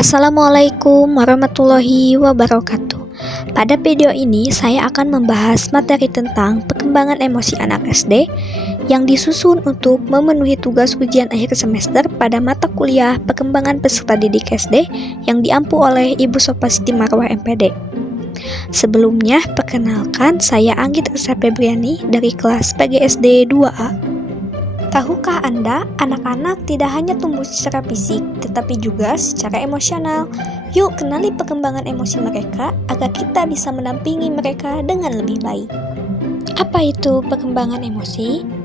Assalamualaikum warahmatullahi wabarakatuh. Pada video ini saya akan membahas materi tentang perkembangan emosi anak SD yang disusun untuk memenuhi tugas ujian akhir semester pada mata kuliah perkembangan peserta didik SD yang diampu oleh Ibu Sofa Siti Marwah MPD. Sebelumnya, perkenalkan saya Anggit Risa Febriani dari kelas PGSD 2A. Tahukah Anda, anak-anak tidak hanya tumbuh secara fisik, tetapi juga secara emosional. Yuk kenali perkembangan emosi mereka agar kita bisa mendampingi mereka dengan lebih baik. Apa itu perkembangan emosi?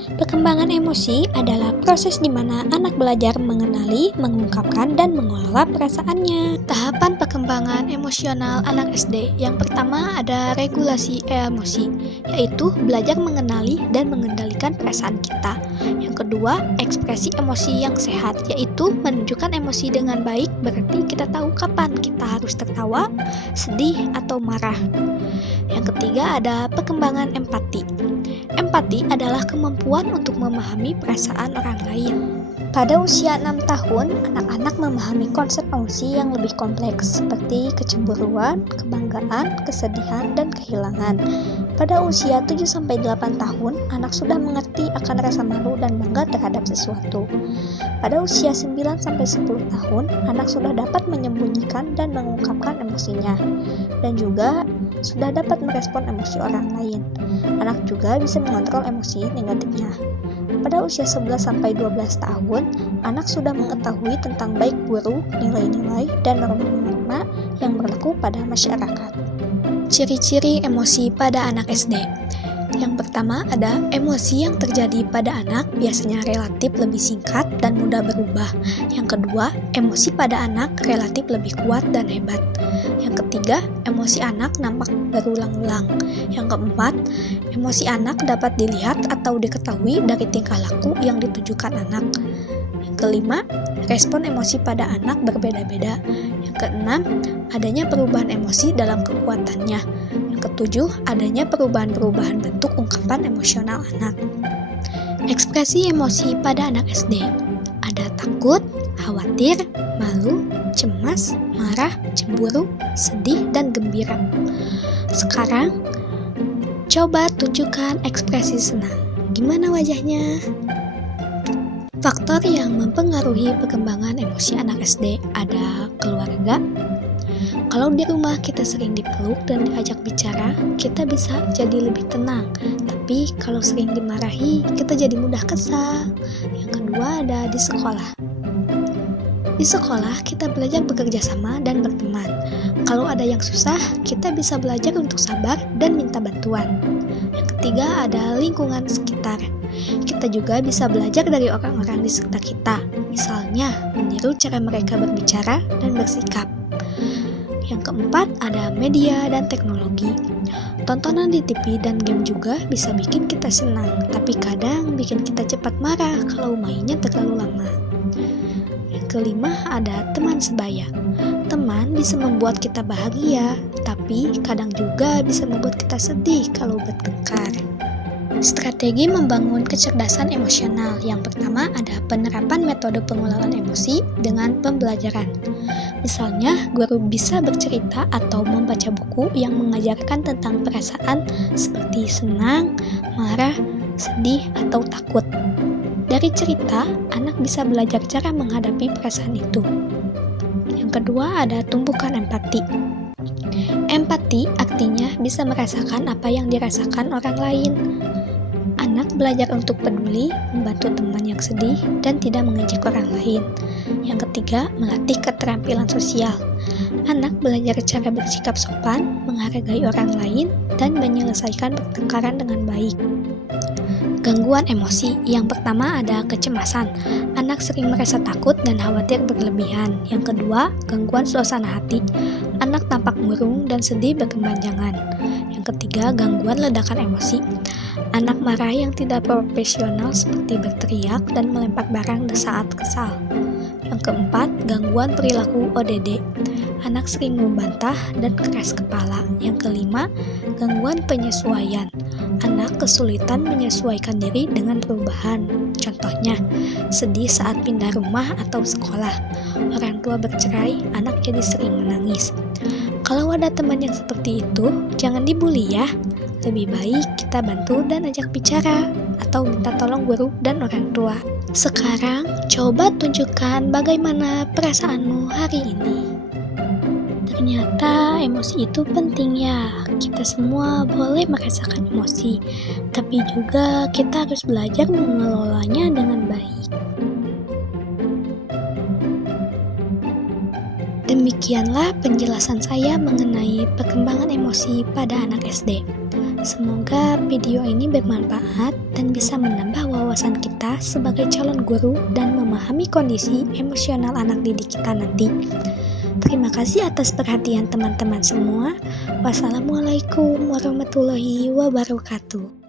Perkembangan emosi adalah proses di mana anak belajar mengenali, mengungkapkan, dan mengelola perasaannya. Tahapan perkembangan emosional anak SD. Yang pertama ada regulasi emosi, yaitu belajar mengenali dan mengendalikan perasaan kita. Yang kedua, ekspresi emosi yang sehat, yaitu menunjukkan emosi dengan baik, berarti kita tahu kapan kita harus tertawa, sedih, atau marah. Yang ketiga ada perkembangan empati. Empati adalah kemampuan untuk memahami perasaan orang lain. Pada usia 6 tahun, anak-anak memahami konsep emosi yang lebih kompleks seperti kecemburuan, kebanggaan, kesedihan, dan kehilangan. Pada usia 7-8 tahun, anak sudah mengerti akan rasa malu dan bangga terhadap sesuatu. Pada usia 9-10 tahun, anak sudah dapat menyembunyikan dan mengungkapkan emosinya, dan juga sudah dapat merespon emosi orang lain. Anak juga bisa mengontrol emosi negatifnya. Pada usia 11-12 tahun, anak sudah mengetahui tentang baik buruk, nilai-nilai, dan norma-norma yang berlaku pada masyarakat. Ciri-ciri emosi pada anak SD. Yang pertama ada emosi yang terjadi pada anak biasanya relatif lebih singkat dan mudah berubah. Yang kedua, emosi pada anak relatif lebih kuat dan hebat. Yang ketiga, emosi anak nampak berulang-ulang. Yang keempat, emosi anak dapat dilihat atau diketahui dari tingkah laku yang ditujukan anak. Yang kelima, respon emosi pada anak berbeda-beda. Yang keenam, adanya perubahan emosi dalam kekuatannya. Yang ketujuh, adanya perubahan-perubahan bentuk ungkapan emosional anak. Ekspresi emosi pada anak SD. Ada takut, khawatir, malu, cemas, marah, cemburu, sedih, dan gembira. Sekarang, coba tunjukkan ekspresi senang. Gimana wajahnya? Faktor yang mempengaruhi perkembangan emosi anak SD ada keluarga. Kalau di rumah kita sering dipeluk dan diajak bicara, kita bisa jadi lebih tenang. Tapi kalau sering dimarahi, kita jadi mudah kesal. Yang kedua ada di sekolah. Di sekolah, kita belajar bekerja sama dan berteman. Kalau ada yang susah, kita bisa belajar untuk sabar dan minta bantuan. Yang ketiga ada lingkungan sekitar. Kita juga bisa belajar dari orang-orang di sekitar kita. Misalnya, meniru cara mereka berbicara dan bersikap. Yang keempat ada media dan teknologi. Tontonan di TV dan game juga bisa bikin kita senang, tapi kadang bikin kita cepat marah kalau mainnya terlalu lama. Yang kelima ada teman sebaya. Teman bisa membuat kita bahagia, tapi kadang juga bisa membuat kita sedih kalau bertengkar. Strategi membangun kecerdasan emosional. Yang pertama ada penerapan metode pengelolaan emosi dengan pembelajaran. Misalnya, guru bisa bercerita atau membaca buku yang mengajarkan tentang perasaan seperti senang, marah, sedih, atau takut. Dari cerita, anak bisa belajar cara menghadapi perasaan itu. Yang kedua ada tumbuhkan empati. Empati artinya bisa merasakan apa yang dirasakan orang lain. Anak belajar untuk peduli, membantu teman yang sedih, dan tidak mengejek orang lain. Yang ketiga, melatih keterampilan sosial. Anak belajar cara bersikap sopan, menghargai orang lain, dan menyelesaikan pertengkaran dengan baik. Gangguan emosi. Yang pertama ada kecemasan. Anak sering merasa takut dan khawatir berlebihan. Yang kedua, gangguan suasana hati. Anak tampak murung dan sedih berkepanjangan. Yang ketiga, gangguan ledakan emosi. Anak marah yang tidak profesional seperti berteriak dan melempar barang saat kesal. Yang keempat, gangguan perilaku ODD. Anak sering membantah dan keras kepala. Yang kelima, gangguan penyesuaian. Anak kesulitan menyesuaikan diri dengan perubahan. Contohnya, sedih saat pindah rumah atau sekolah. Orang tua bercerai, anak jadi sering menangis. Kalau ada teman yang seperti itu, jangan dibully ya. Lebih baik kita bantu dan ajak bicara, atau minta tolong guru dan orang tua. Sekarang, coba tunjukkan bagaimana perasaanmu hari ini. Ternyata emosi itu penting ya. Kita semua boleh merasakan emosi, tapi juga kita harus belajar mengelolanya dengan baik. Demikianlah penjelasan saya mengenai perkembangan emosi pada anak SD. Semoga video ini bermanfaat dan bisa menambah wawasan kita sebagai calon guru dan memahami kondisi emosional anak didik kita nanti. Terima kasih atas perhatian teman-teman semua. Wassalamualaikum warahmatullahi wabarakatuh.